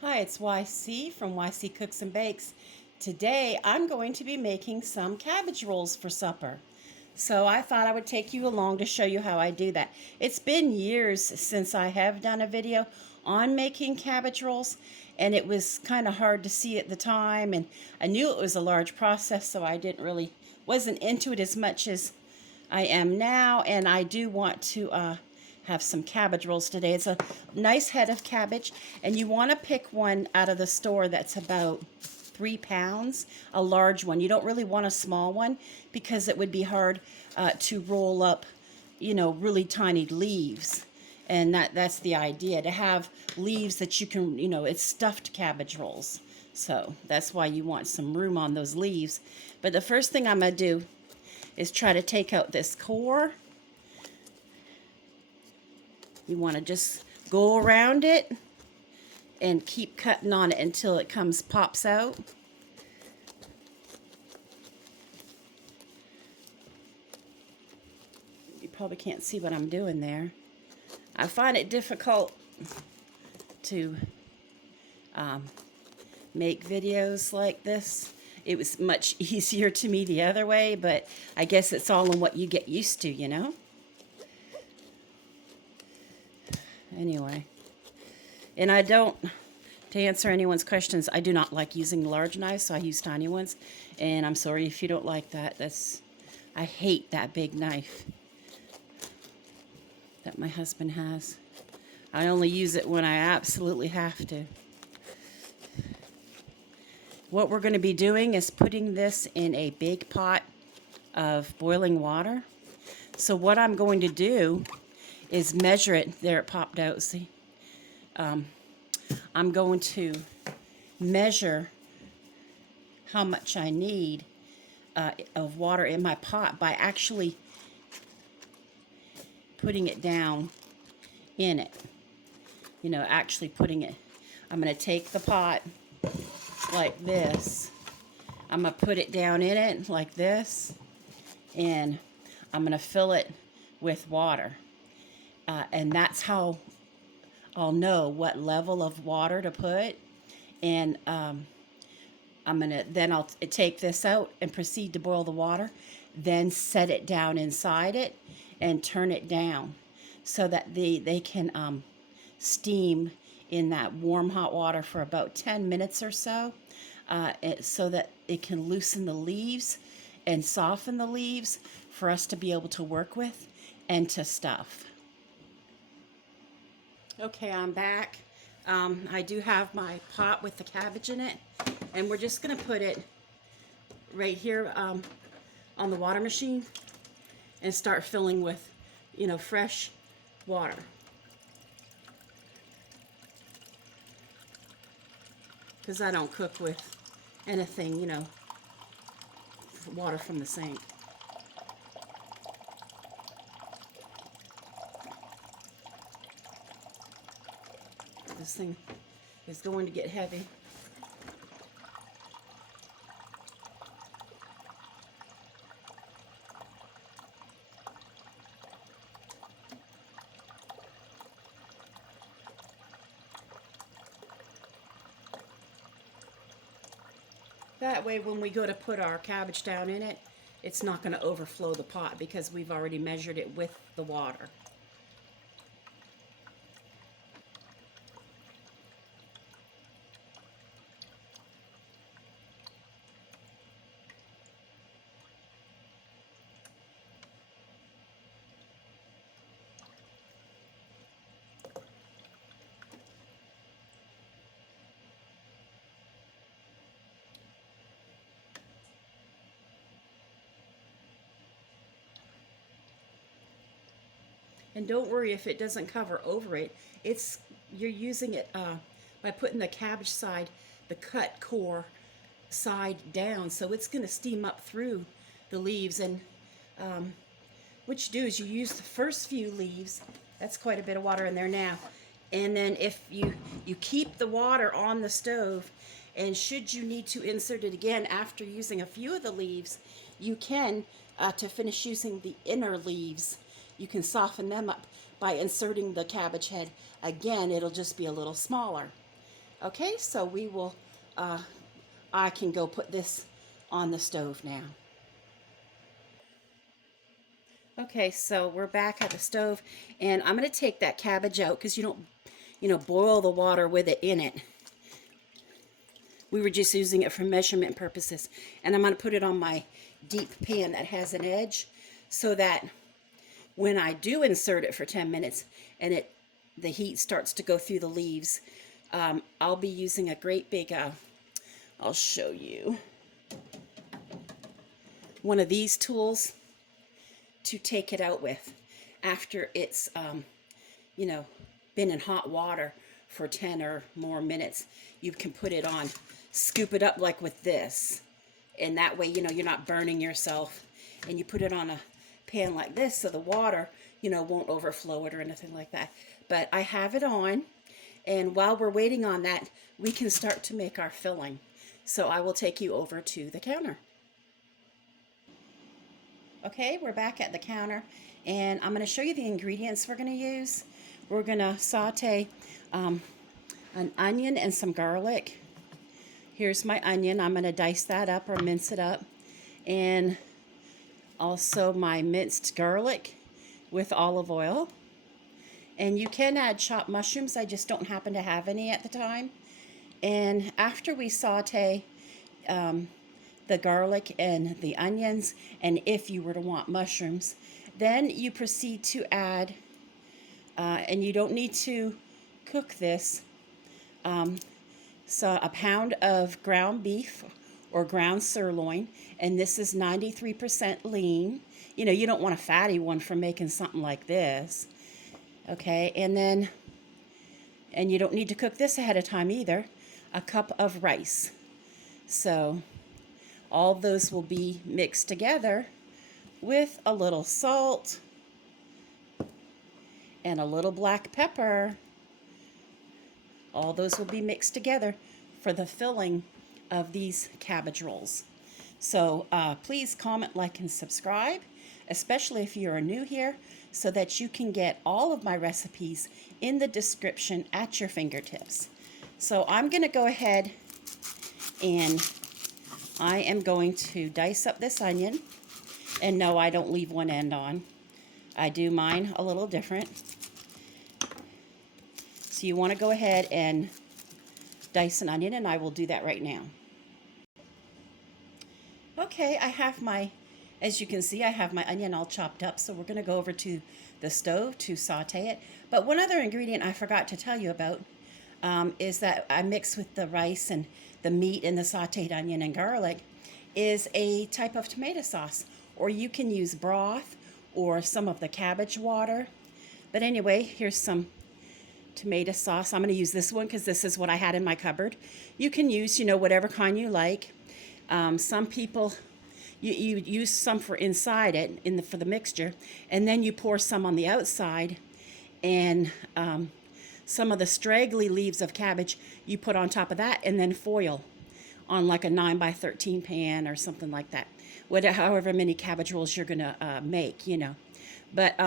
Hi, it's YC from YC Cooks and Bakes. Today I'm going to be making some cabbage rolls for supper. So I thought I would take you along to show you how I do that. It's been years since I have done a video on making cabbage rolls, and it was kind of hard to see at the time, and I knew it was a large process, so I wasn't into it as much as I am now, and I do want to have some cabbage rolls today. It's a nice head of cabbage, and you want to pick one out of the store that's about 3 pounds, a large one. You don't really want a small one because it would be hard to roll up, really tiny leaves. And that's the idea, to have leaves that you can, it's stuffed cabbage rolls. So that's why you want some room on those leaves. But the first thing I'm going to do is try to take out this core. You want to just go around it and keep cutting on it until it pops out. You probably can't see what I'm doing there. I find it difficult to make videos like this. It was much easier to me the other way, but I guess it's all in what you get used to, Anyway, and to answer anyone's questions, I do not like using large knives, so I use tiny ones. And I'm sorry if you don't like that. I hate that big knife that my husband has. I only use it when I absolutely have to. What we're going to be doing is putting this in a big pot of boiling water. So what I'm going to do is measure it. There, it popped out, see? I'm going to measure how much I need of water in my pot by actually putting it down in it. Actually putting it. I'm going to take the pot like this. I'm going to put it down in it like this, and I'm going to fill it with water. And that's how I'll know what level of water to put. And I'll take this out and proceed to boil the water, then set it down inside it and turn it down so that they can steam in that warm hot water for about 10 minutes or so, so that it can loosen the leaves and soften the leaves for us to be able to work with and to stuff. Okay, I'm back. I do have my pot with the cabbage in it, and we're just going to put it right here on the water machine and start filling with, fresh water. Because I don't cook with anything, water from the sink. This thing is going to get heavy. That way when we go to put our cabbage down in it, it's not going to overflow the pot because we've already measured it with the water. And don't worry if it doesn't cover over it. You're using it by putting the cabbage side, the cut core side down, so it's going to steam up through the leaves. And what you do is you use the first few leaves. That's quite a bit of water in there now. And then if you keep the water on the stove, and should you need to insert it again after using a few of the leaves, you can, to finish using the inner leaves, you can soften them up by inserting the cabbage head. Again, it'll just be a little smaller. Okay, so we will, I can go put this on the stove now. Okay, so we're back at the stove, and I'm going to take that cabbage out because you don't, boil the water with it in it. We were just using it for measurement purposes. And I'm going to put it on my deep pan that has an edge so that when I do insert it for 10 minutes and the heat starts to go through the leaves, I'll be using a great big, I'll show you, one of these tools to take it out with after it's, been in hot water for 10 or more minutes. You can put it on, scoop it up like with this, and that way, you're not burning yourself. And you put it on a pan like this so the water, won't overflow it or anything like that. But I have it on, and while we're waiting on that, we can start to make our filling. So I will take you over to the counter. Okay, we're back at the counter, and I'm going to show you the ingredients we're going to use. We're going to saute an onion and some garlic. Here's my onion. I'm going to dice that up or mince it up. And also my minced garlic with olive oil. And you can add chopped mushrooms. I just don't happen to have any at the time. And after we saute the garlic and the onions, and if you were to want mushrooms, then you proceed to add, and you don't need to cook this, so a pound of ground beef or ground sirloin, and this is 93% lean. You don't want a fatty one for making something like this. Okay, and you don't need to cook this ahead of time either. A cup of rice. So all those will be mixed together with a little salt and a little black pepper. All those will be mixed together for the filling of these cabbage rolls. So please comment, like, and subscribe, especially if you are new here, so that you can get all of my recipes in the description at your fingertips. So I'm going to go ahead and I am going to dice up this onion. And no, I don't leave one end on. I do mine a little different. So you want to go ahead and dice an onion, and I will do that right now. Okay, I have as you can see, I have my onion all chopped up, so we're going to go over to the stove to saute it. But one other ingredient I forgot to tell you about is that I mix with the rice and the meat and the sauteed onion and garlic is a type of tomato sauce, or you can use broth or some of the cabbage water. But anyway, here's some tomato sauce. I'm going to use this one because this is what I had in my cupboard. You can use, whatever kind you like. Some people, you use some for inside it, for the mixture, and then you pour some on the outside, and some of the straggly leaves of cabbage you put on top of that, and then foil on like a 9x13 pan or something like that. However many cabbage rolls you're going to make, But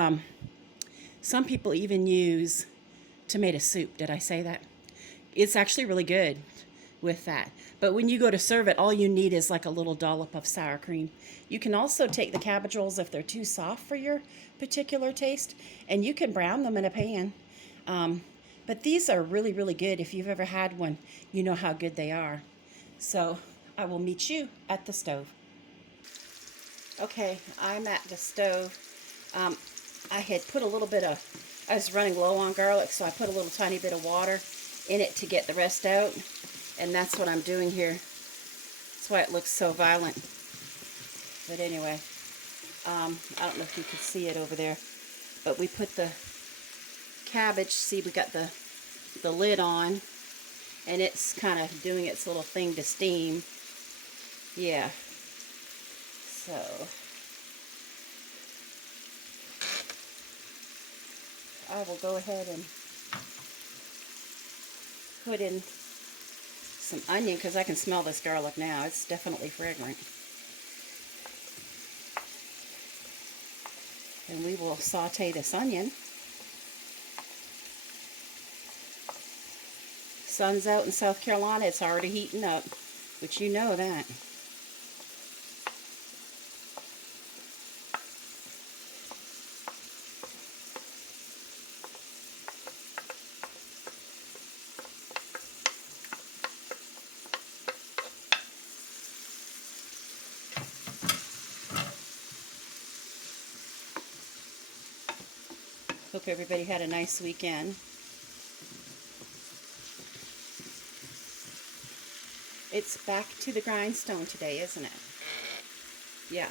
some people even use tomato soup. Did I say that? It's actually really good with that. But when you go to serve it, all you need is like a little dollop of sour cream. You can also take the cabbage rolls if they're too soft for your particular taste, and you can brown them in a pan. But these are really, really good. If you've ever had one, you know how good they are. So I will meet you at the stove. Okay, I'm at the stove. I had put a little bit of, I was running low on garlic, so I put a little tiny bit of water in it to get the rest out. And that's what I'm doing here. That's why it looks so violent. But anyway, I don't know if you can see it over there, but we put the cabbage, see, we got the lid on, and it's kind of doing its little thing to steam. Yeah. So I will go ahead and put in some onion because I can smell this garlic now. It's definitely fragrant. And we will saute this onion. sun's out in South Carolina, it's already heating up, but you know that. Hope everybody had a nice weekend. It's back to the grindstone today, isn't it? Yeah.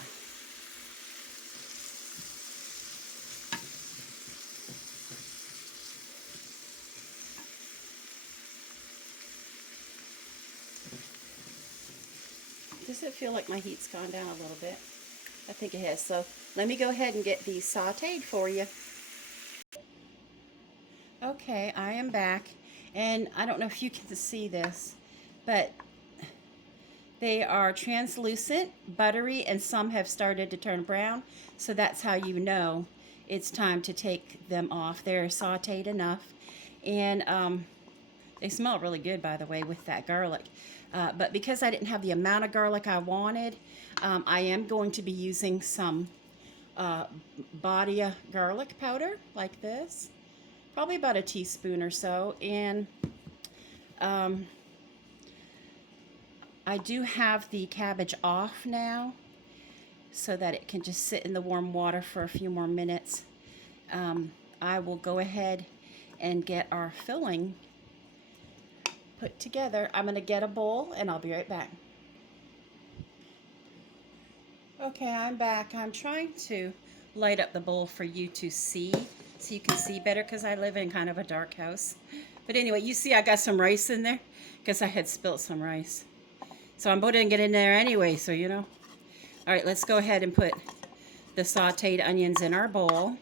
Does it feel like my heat's gone down a little bit? I think it has. So let me go ahead and get these sauteed for you. Okay, I am back, and I don't know if you can see this, but they are translucent, buttery, and some have started to turn brown, so that's how you know it's time to take them off. They're sauteed enough, and they smell really good, by the way, with that garlic. But because I didn't have the amount of garlic I wanted, I am going to be using some Badia garlic powder, like this. Probably about a teaspoon or so, and I do have the cabbage off now so that it can just sit in the warm water for a few more minutes. I will go ahead and get our filling put together. I'm going to get a bowl and I'll be right back. Okay, I'm back. I'm trying to light up the bowl for you to see, so you can see better, because I live in kind of a dark house. But anyway, you see I got some rice in there because I had spilt some rice. So I'm putting it in there anyway, so you know. All right, let's go ahead and put the sauteed onions in our bowl.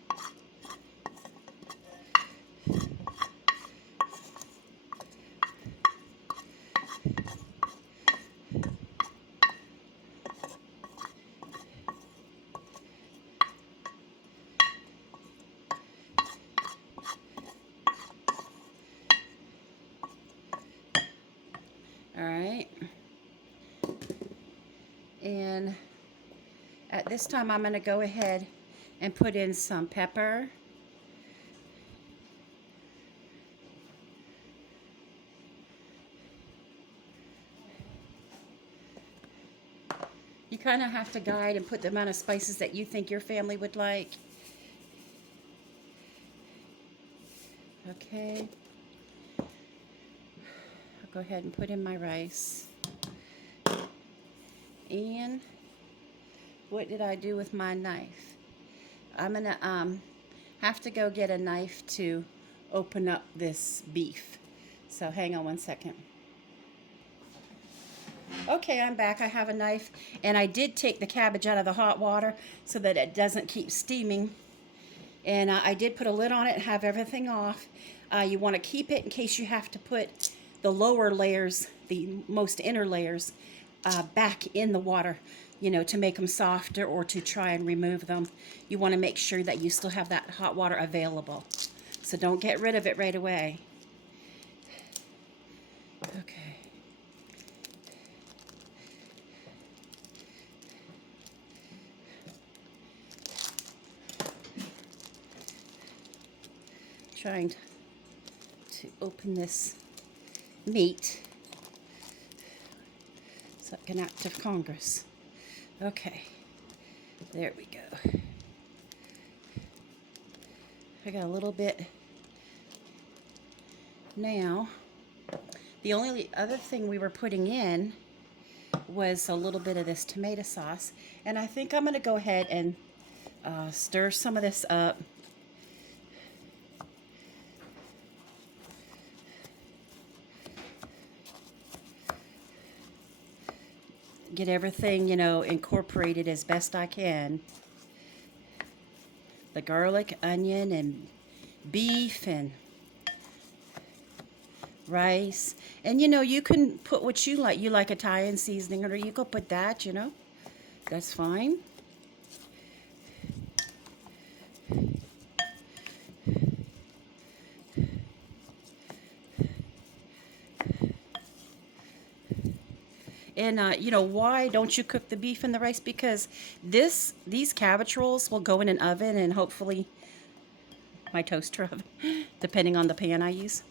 All right. And at this time, I'm going to go ahead and put in some pepper. You kind of have to guide and put the amount of spices that you think your family would like. Okay. I'll go ahead and put in my rice. And what did I do with my knife? I'm going to have to go get a knife to open up this beef. So hang on one second. Okay, I'm back. I have a knife, and I did take the cabbage out of the hot water so that it doesn't keep steaming. And I did put a lid on it and have everything off. You want to keep it in case you have to put the lower layers, the most inner layers, back in the water, you know, to make them softer or to try and remove them. You want to make sure that you still have that hot water available. So don't get rid of it right away. Okay. Trying to open this meat. It's like an act of Congress. Okay, there we go. I got a little bit now. The only other thing we were putting in was a little bit of this tomato sauce, and I think I'm going to go ahead and stir some of this up. Get everything, you know, incorporated as best I can. The garlic, onion, and beef, and rice. And, you know, you can put what you like. You like Italian seasoning, or you could put that, you know. That's fine. And you know, why don't you cook the beef and the rice? Because these cabbage rolls will go in an oven, and hopefully my toaster oven, depending on the pan I use,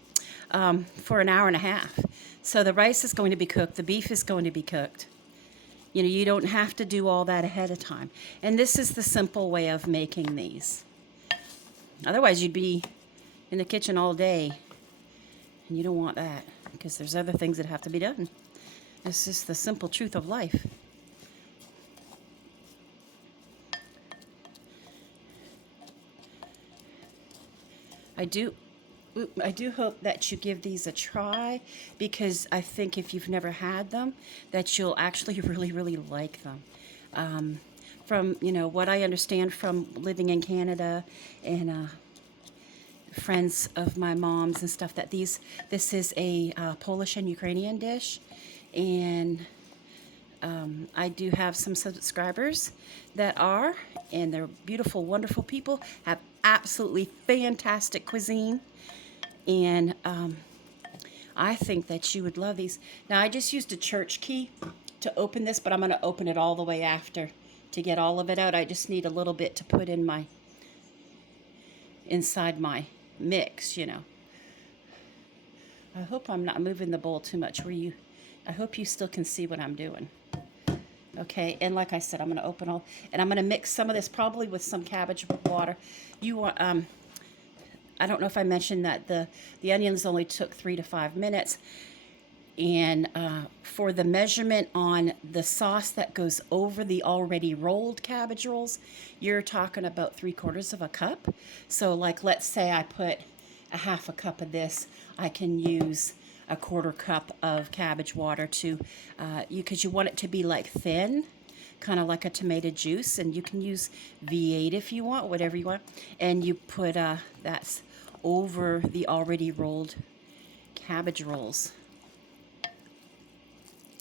for an hour and a half. So the rice is going to be cooked, the beef is going to be cooked. You know, you don't have to do all that ahead of time. And this is the simple way of making these. Otherwise, you'd be in the kitchen all day, and you don't want that because there's other things that have to be done. This is the simple truth of life. I do hope that you give these a try, because I think if you've never had them, that you'll actually really, really like them. From, you know, what I understand from living in Canada and friends of my mom's and stuff, that this is a Polish and Ukrainian dish, and I do have some subscribers that are, and they're beautiful, wonderful people, have absolutely fantastic cuisine, and I think that you would love these. Now, I just used a church key to open this, but I'm going to open it all the way after to get all of it out. I just need a little bit to put in inside my mix, you know. I hope I'm not moving the bowl too much I hope you still can see what I'm doing. Okay, and like I said, I'm going to open all, and I'm going to mix some of this probably with some cabbage water. You want, I don't know if I mentioned that the onions only took 3 to 5 minutes, and for the measurement on the sauce that goes over the already rolled cabbage rolls, you're talking about 3/4 of a cup. So, like, let's say I put a half a cup of this, I can use a 1/4 cup of cabbage water to, because you want it to be like thin, kind of like a tomato juice, and you can use V8 if you want, whatever you want, and you put that's over the already rolled cabbage rolls.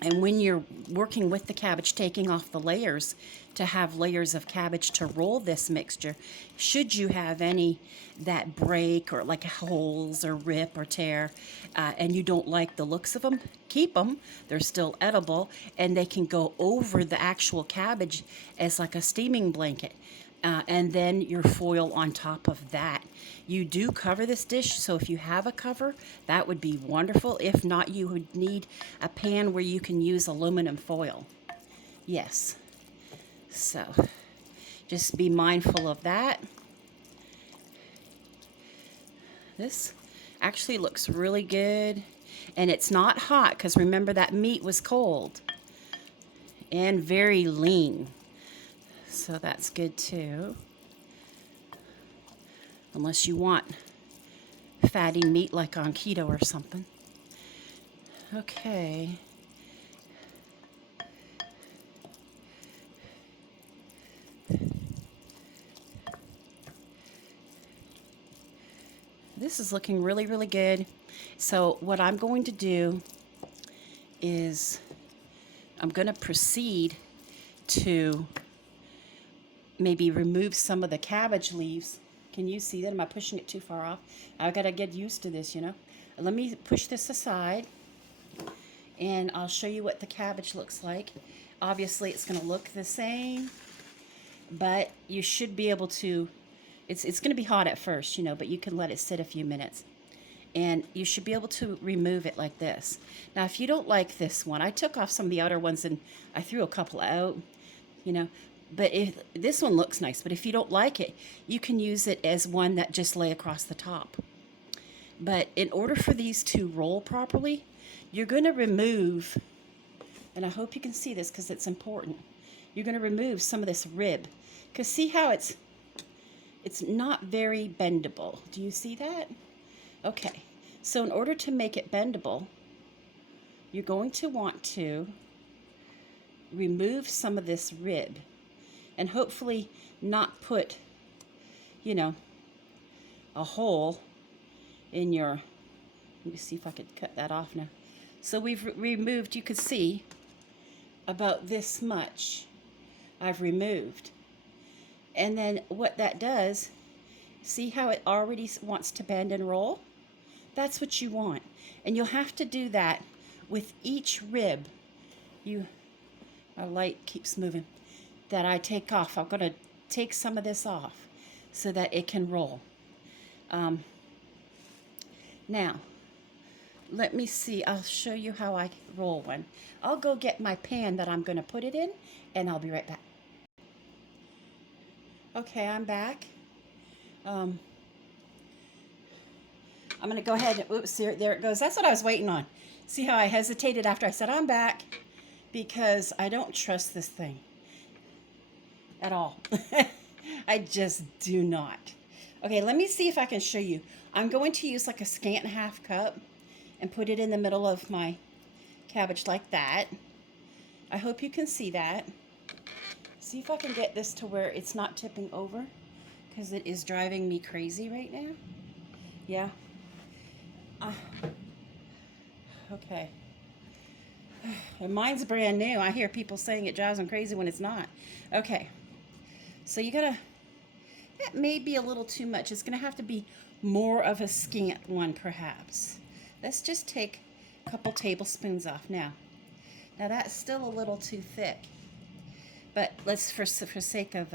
And when you're working with the cabbage, taking off the layers to have layers of cabbage to roll this mixture, should you have any that break or like holes or rip or tear, and you don't like the looks of them, keep them. They're still edible, and they can go over the actual cabbage as like a steaming blanket. And then your foil on top of that. You do cover this dish, so if you have a cover, that would be wonderful. If not, you would need a pan where you can use aluminum foil. Yes. So, just be mindful of that. This actually looks really good, and it's not hot, because remember that meat was cold and very lean. So that's good too. Unless you want fatty meat like on keto or something. Okay. This is looking really, really good. So what I'm going to do is I'm going to proceed to maybe remove some of the cabbage leaves. Can you see that? Am I pushing it too far off? I've got to get used to this, you know. Let me push this aside, and I'll show you what the cabbage looks like. Obviously, it's going to look the same, but you should be able to, it's going to be hot at first, you know, but you can let it sit a few minutes. And you should be able to remove it like this. Now, if you don't like this one, I took off some of the outer ones and I threw a couple out, you know. But if this one looks nice, but if you don't like it, you can use it as one that just lay across the top. But in order for these to roll properly, you're going to remove, and I hope you can see this because it's important, you're going to remove some of this rib. Because see how it's not very bendable. Do you see that? Okay, so in order to make it bendable, you're going to want to remove some of this rib. And hopefully not put, you know, a hole in your, let me see if I could cut that off now. So we've removed, you could see, about this much I've removed. And then what that does, see how it already wants to bend and roll? That's what you want. And you'll have to do that with each rib our light keeps moving, that I take off. I'm going to take some of this off so that it can roll. Now, let me see. I'll show you how I roll one. I'll go get my pan that I'm going to put it in, and I'll be right back. Okay, I'm back. I'm going to go ahead and, oops, there it goes. That's what I was waiting on. See how I hesitated after I said I'm back? Because I don't trust this thing at all. I just do not. Okay, let me see if I can show you. I'm going to use like a scant half cup and put it in the middle of my cabbage like that. I hope you can see that. See if I can get this to where it's not tipping over, because it is driving me crazy right now. Yeah. Okay. And mine's brand new. I hear people saying it drives them crazy when it's not. Okay. So you gotta, that may be a little too much. It's gonna have to be more of a scant one perhaps. Let's just take a couple tablespoons off now. Now that's still a little too thick, but let's, for sake of,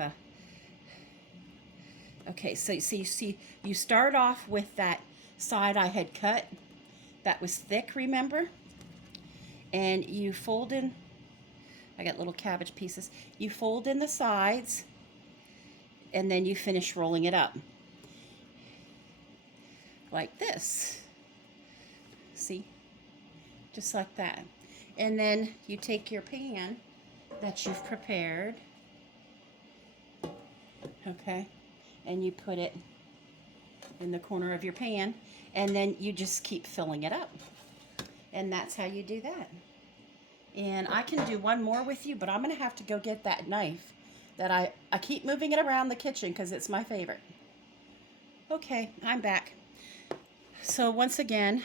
okay, so you see, you start off with that side I had cut that was thick, remember? And you fold in, I got little cabbage pieces, you fold in the sides, and then you finish rolling it up. Like this. See? Just like that. And then you take your pan that you've prepared, okay, and you put it in the corner of your pan, and then you just keep filling it up. And that's how you do that. And I can do one more with you, but I'm going to have to go get that knife that I keep moving it around the kitchen because it's my favorite. Okay, I'm back. So once again,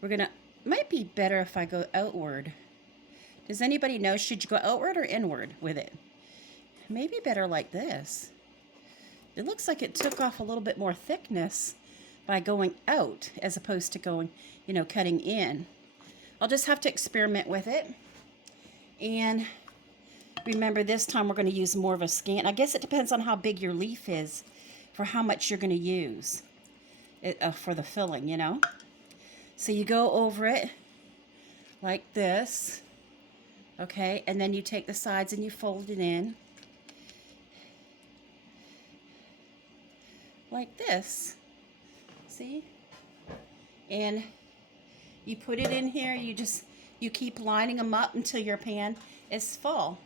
we're going to, might be better if I go outward. Does anybody know, should you go outward or inward with it? Maybe better like this. It looks like it took off a little bit more thickness by going out as opposed to going, you know, cutting in. I'll just have to experiment with it. And remember, this time we're going to use more of a scant. I guess it depends on how big your leaf is for how much you're going to use it, for the filling, you know. So you go over it like this, okay, and then you take the sides and you fold it in like this. See? And you put it in here, you keep lining them up until your pan is full.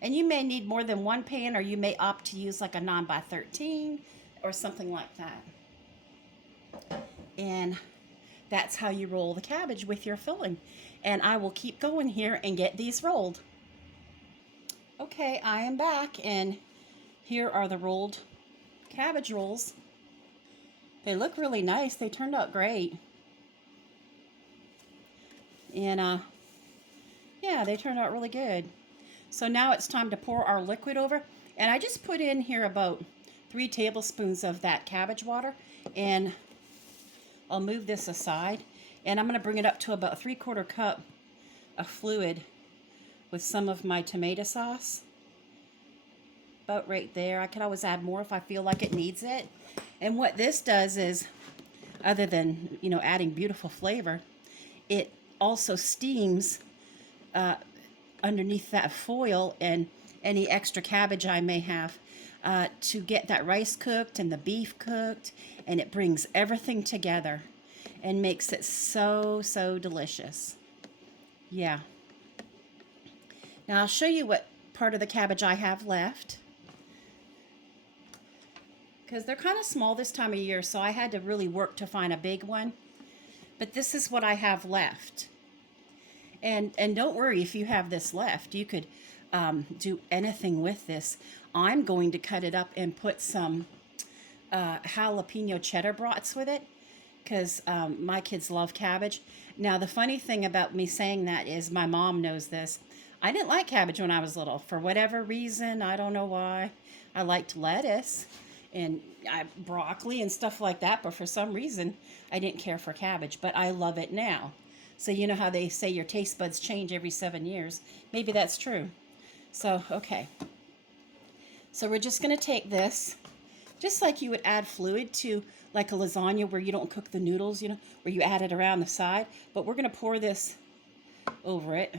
And you may need more than one pan, or you may opt to use like a 9x13 or something like that. And that's how you roll the cabbage with your filling. And I will keep going here and get these rolled. Okay, I am back, and here are the rolled cabbage rolls. They look really nice. They turned out great. And yeah, they turned out really good. So now it's time to pour our liquid over. And I just put in here about 3 tablespoons of that cabbage water. And I'll move this aside. And I'm going to bring it up to about 3/4 cup of fluid with some of my tomato sauce. About right there. I could always add more if I feel like it needs it. And what this does is, other than, you know, adding beautiful flavor, it also steams underneath that foil and any extra cabbage I may have to get that rice cooked and the beef cooked, and it brings everything together and makes it so, so delicious. Yeah. Now I'll show you what part of the cabbage I have left, because they're kind of small this time of year, so I had to really work to find a big one. But this is what I have left. And don't worry if you have this left. You could do anything with this. I'm going to cut it up and put some jalapeno cheddar brats with it, because my kids love cabbage. Now, the funny thing about me saying that is my mom knows this. I didn't like cabbage when I was little. For whatever reason, I don't know why. I liked lettuce and broccoli and stuff like that, but for some reason, I didn't care for cabbage. But I love it now. So you know how they say your taste buds change every 7 years. Maybe that's true. So, okay. So we're just going to take this, just like you would add fluid to like a lasagna where you don't cook the noodles, you know, where you add it around the side. But we're going to pour this over it.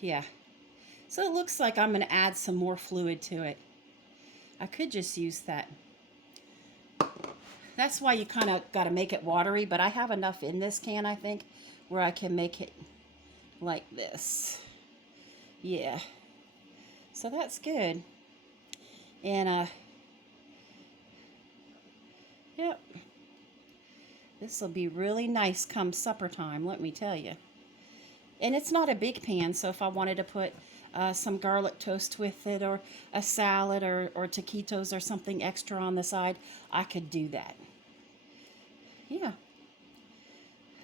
Yeah. So it looks like I'm going to add some more fluid to it. I could just use that. That's why you kind of got to make it watery, but I have enough in this can, I think, where I can make it like this. Yeah. So that's good. And, yep. This will be really nice come supper time, let me tell you. And it's not a big pan, so if I wanted to put some garlic toast with it, or a salad, or taquitos or something extra on the side, I could do that. Yeah.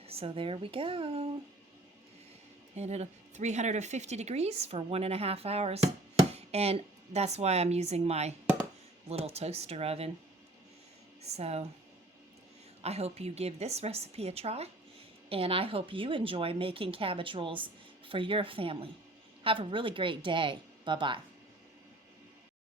So there we go. And it'll 350 degrees for 1.5 hours. And that's why I'm using my little toaster oven. So I hope you give this recipe a try. And I hope you enjoy making cabbage rolls for your family. Have a really great day. Bye-bye.